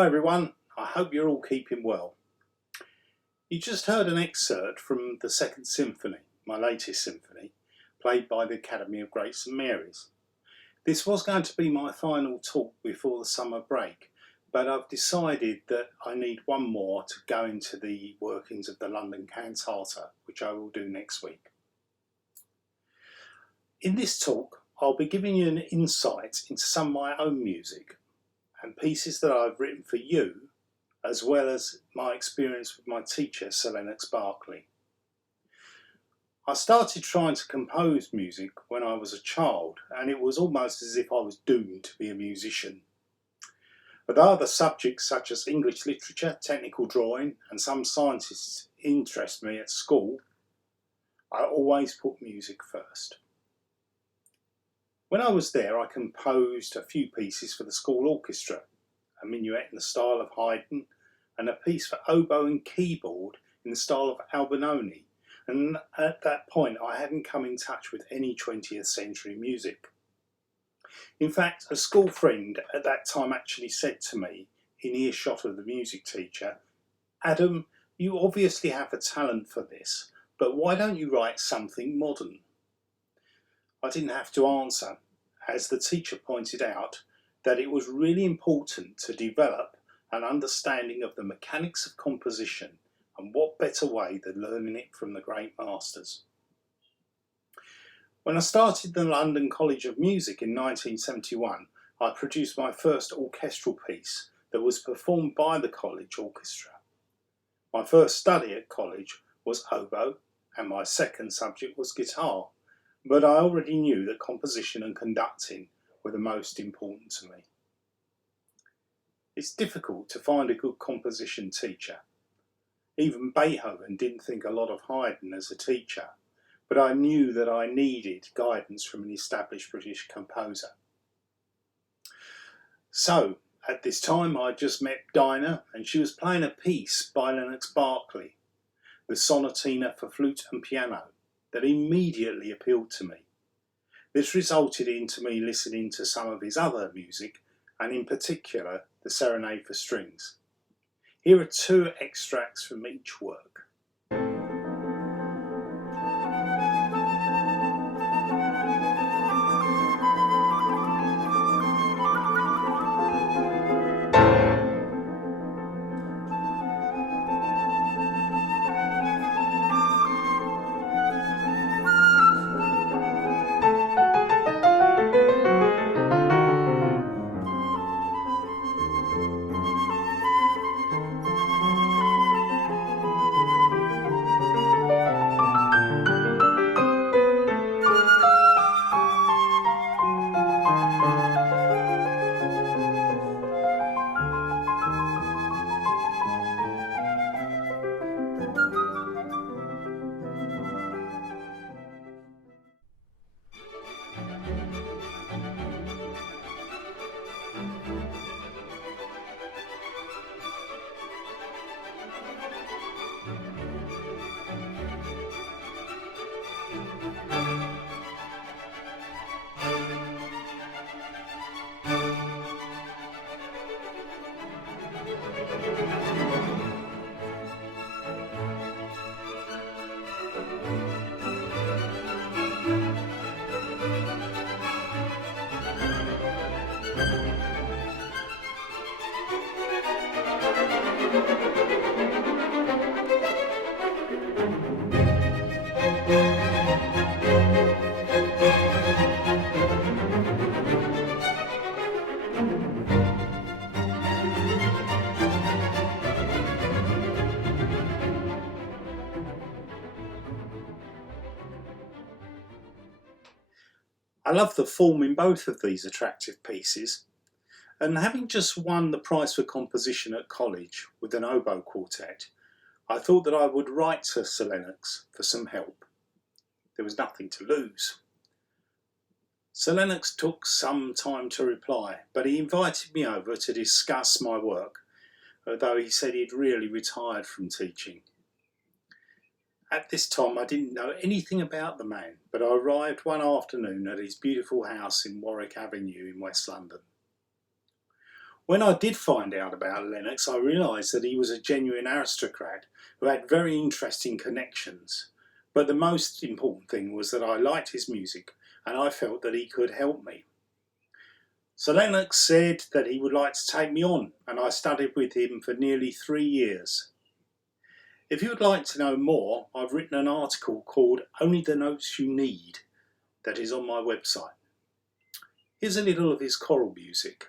Hi everyone, I hope you're all keeping well. You just heard an excerpt from the Second Symphony, my latest symphony, played by the Academy of Great St Mary's. This was going to be my final talk before the summer break, but I've decided that I need one more to go into the workings of the London cantata, which I will do next week. In this talk, I'll be giving you an insight into some of my own music and pieces that I've written for you, as well as my experience with my teacher, Sir Lennox Berkeley. I started trying to compose music when I was a child, and it was almost as if I was doomed to be a musician. Although other subjects such as English literature, technical drawing, and some scientists interest me at school, I always put music first. When I was there, I composed a few pieces for the school orchestra, a minuet in the style of Haydn, and a piece for oboe and keyboard in the style of Albinoni. And at that point, I hadn't come in touch with any 20th century music. In fact, a school friend at that time actually said to me, in earshot of the music teacher, "Adam, you obviously have a talent for this, but why don't you write something modern?" I didn't have to answer, as the teacher pointed out that it was really important to develop an understanding of the mechanics of composition, and what better way than learning it from the great masters. When I started the London College of Music in 1971, I produced my first orchestral piece that was performed by the college orchestra. My first study at college was oboe, and my second subject was guitar, but I already knew that composition and conducting were the most important to me. It's difficult to find a good composition teacher. Even Beethoven didn't think a lot of Haydn as a teacher, but I knew that I needed guidance from an established British composer. So, at this time I just met Dinah, and she was playing a piece by Lennox Berkeley, the Sonatina for Flute and Piano, that immediately appealed to me. This resulted into me listening to some of his other music, and in particular the Serenade for Strings. Here are two extracts from each work. I love the form in both of these attractive pieces, and having just won the prize for composition at college with an oboe quartet, I thought that I would write to Sir Lennox for some help. There was nothing to lose. Sir Lennox took some time to reply, but he invited me over to discuss my work, although he said he'd really retired from teaching. At this time I didn't know anything about the man, but I arrived one afternoon at his beautiful house in Warwick Avenue in West London. When I did find out about Lennox, I realised that he was a genuine aristocrat who had very interesting connections. But the most important thing was that I liked his music and I felt that he could help me. So Lennox said that he would like to take me on, and I studied with him for nearly 3 years. If you would like to know more, I've written an article called Only the Notes You Need that is on my website. Here's a little of his choral music.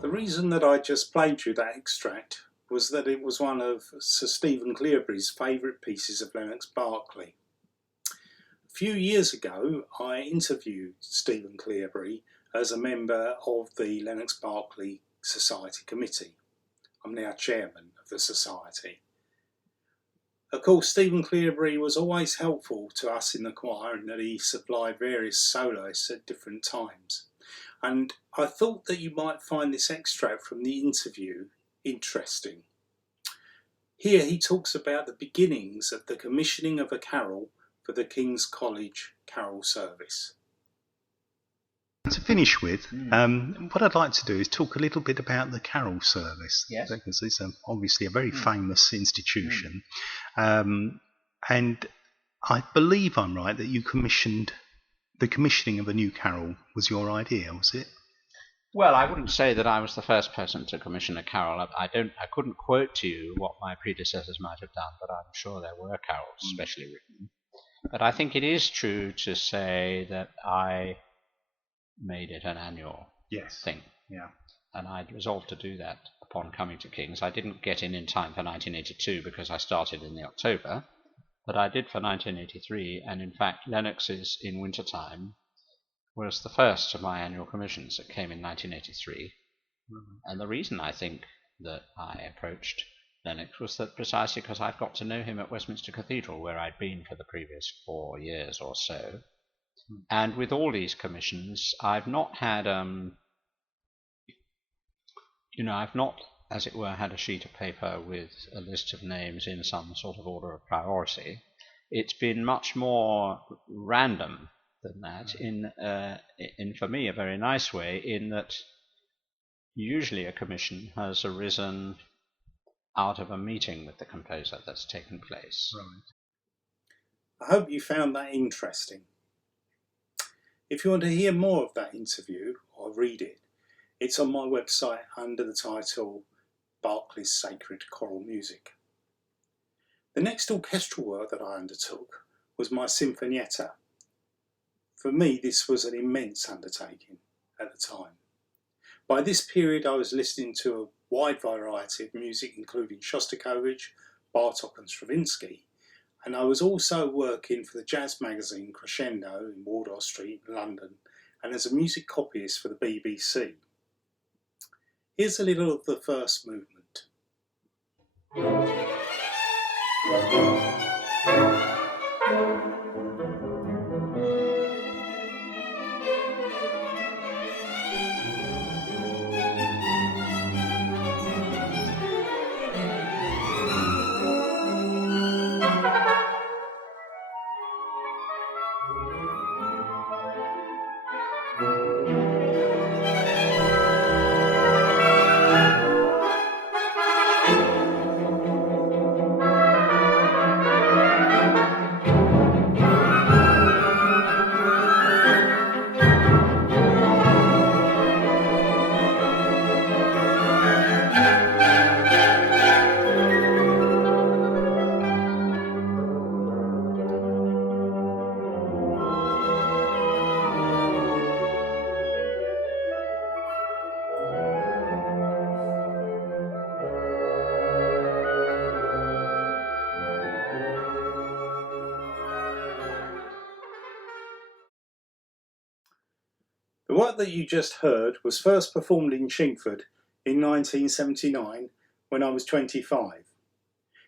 The reason that I just played you that extract was that it was one of Sir Stephen Cleobury's favourite pieces of Lennox Berkeley. A few years ago, I interviewed Stephen Cleobury as a member of the Lennox Berkeley Society Committee. I'm now chairman of the society. Of course, Stephen Cleobury was always helpful to us in the choir in that he supplied various soloists at different times. And I thought that you might find this extract from the interview interesting. Here he talks about the beginnings of the commissioning of a carol for the King's College Carol Service. To finish with, what I'd like to do is talk a little bit about the Carol Service, because it's obviously a very famous institution. And I believe I'm right that you commissioned the commissioning of a new carol was your idea, was it? Well, I wouldn't say that I was the first person to commission a carol. I couldn't quote to you what my predecessors might have done, but I'm sure there were carols specially written. But I think it is true to say that I made it an annual thing. Yeah. And I'd resolved to do that upon coming to King's. I didn't get in time for 1982 because I started in the October, but I did for 1983, and in fact Lennox's in wintertime was the first of my annual commissions. It came in 1983. And the reason I think that I approached Lennox was that precisely because I'd got to know him at Westminster Cathedral, where I'd been for the previous 4 years or so. And with all these commissions, I've not had, I've not, as it were, had a sheet of paper with a list of names in some sort of order of priority. It's been much more random than that, in for me a very nice way, in that usually a commission has arisen out of a meeting with the composer that's taken place. Right. I hope you found that interesting. If you want to hear more of that interview or read it, it's on my website under the title Berkeley's Sacred Choral Music. The next orchestral work that I undertook was my Sinfonietta. For me, this was an immense undertaking at the time. By this period, I was listening to a wide variety of music, including Shostakovich, Bartók and Stravinsky, and I was also working for the jazz magazine Crescendo in Wardour Street, London, and as a music copyist for the BBC. Here's a little of the first movement. work that you just heard was first performed in Chingford in 1979 when I was 25.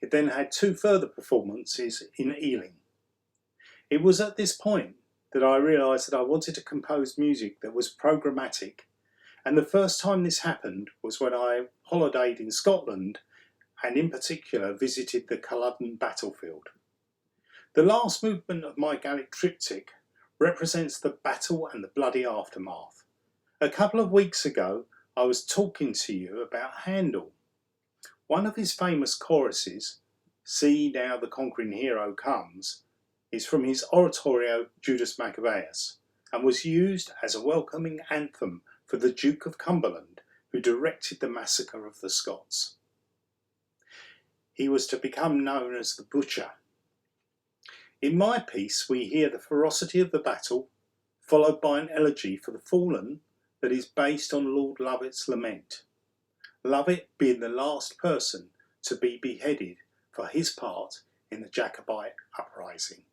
It then had 2 further performances in Ealing. It was at this point that I realised that I wanted to compose music that was programmatic, and the first time this happened was when I holidayed in Scotland and in particular visited the Culloden battlefield. The last movement of my Gaelic triptych represents the battle and the bloody aftermath. A couple of weeks ago I was talking to you about Handel. One of his famous choruses, "See Now the Conquering Hero Comes," is from his oratorio Judas Maccabeus and was used as a welcoming anthem for the Duke of Cumberland, who directed the massacre of the Scots. He was to become known as the Butcher. In my piece we hear the ferocity of the battle, followed by an elegy for the fallen that is based on Lord Lovat's lament. Lovat being the last person to be beheaded for his part in the Jacobite uprising.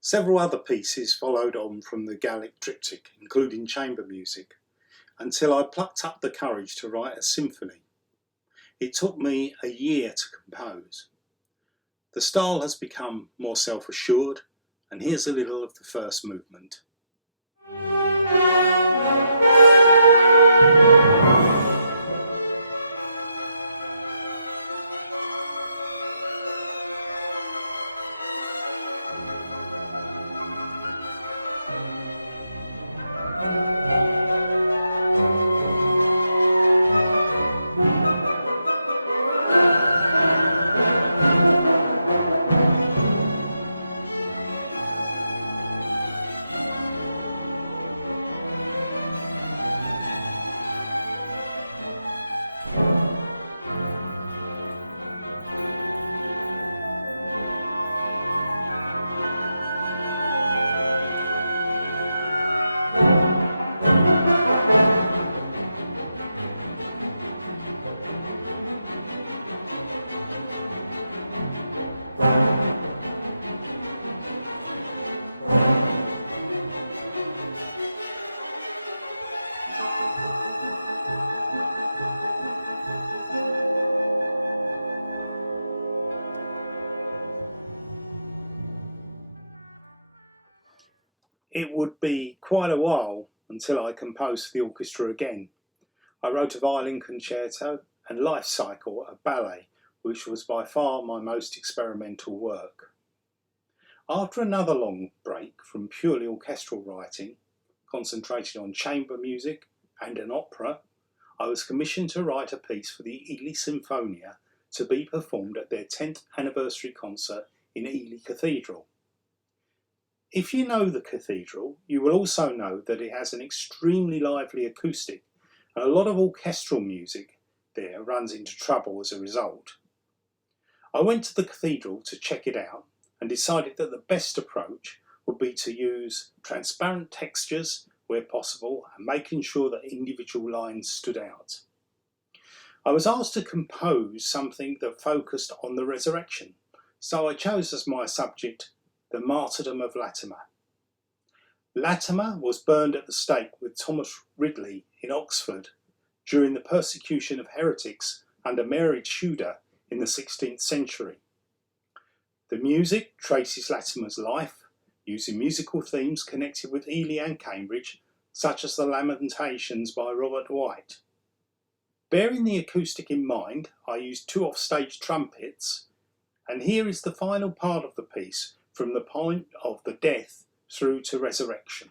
Several other pieces followed on from the Gaelic triptych, including chamber music, until I plucked up the courage to write a symphony. It took me a year to compose. The style has become more self-assured, and here's a little of the first movement. It would be quite a while until I composed for the orchestra again. I wrote a violin concerto and Life Cycle, a ballet, which was by far my most experimental work. After another long break from purely orchestral writing, concentrated on chamber music and an opera, I was commissioned to write a piece for the Ely Sinfonia to be performed at their 10th anniversary concert in Ely Cathedral. If you know the cathedral, you will also know that it has an extremely lively acoustic, and a lot of orchestral music there runs into trouble as a result. I went to the cathedral to check it out and decided that the best approach would be to use transparent textures where possible and making sure that individual lines stood out. I was asked to compose something that focused on the resurrection, so I chose as my subject the martyrdom of Latimer. Latimer was burned at the stake with Thomas Ridley in Oxford during the persecution of heretics under Mary Tudor in the 16th century. The music traces Latimer's life, using musical themes connected with Ely and Cambridge, such as the Lamentations by Robert White. Bearing the acoustic in mind, I used 2 offstage trumpets, and here is the final part of the piece, from the point of the death through to resurrection.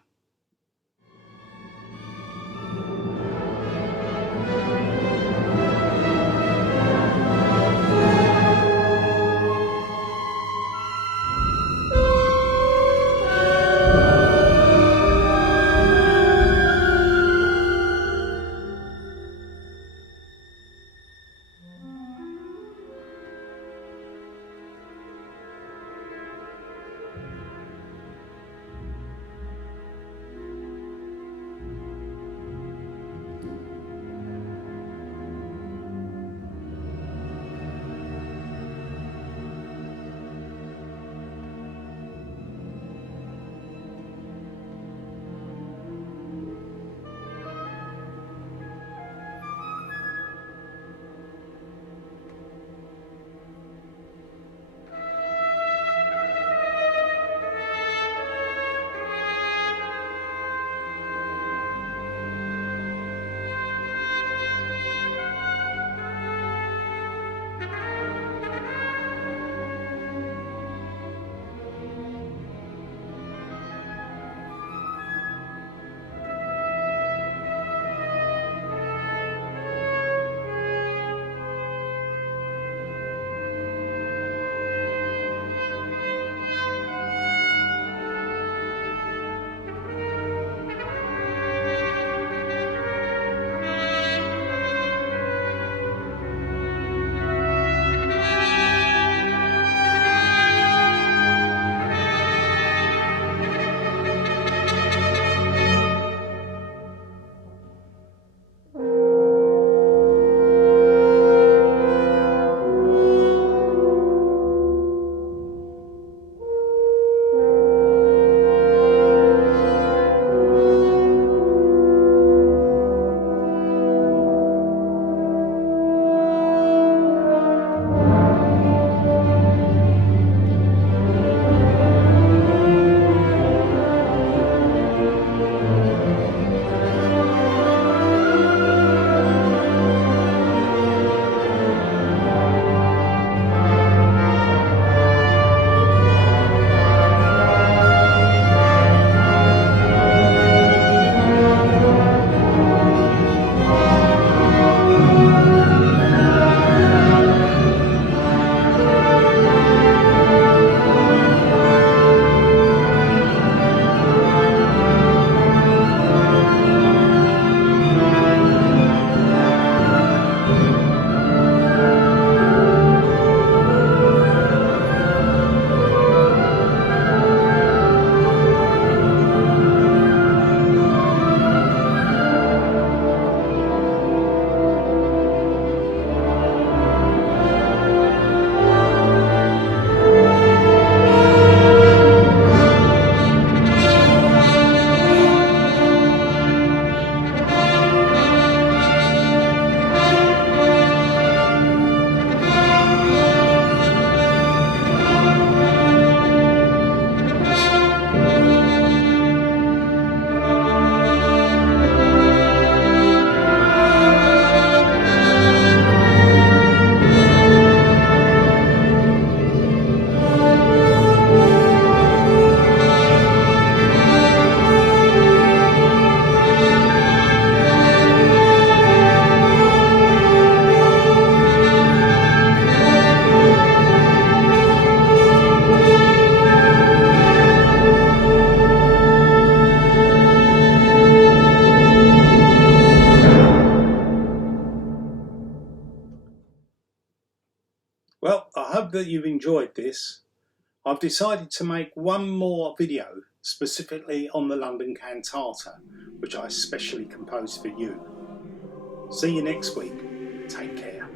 Well, I hope that you've enjoyed this. I've decided to make one more video specifically on the London Cantata, which I specially composed for you. See you next week. Take care.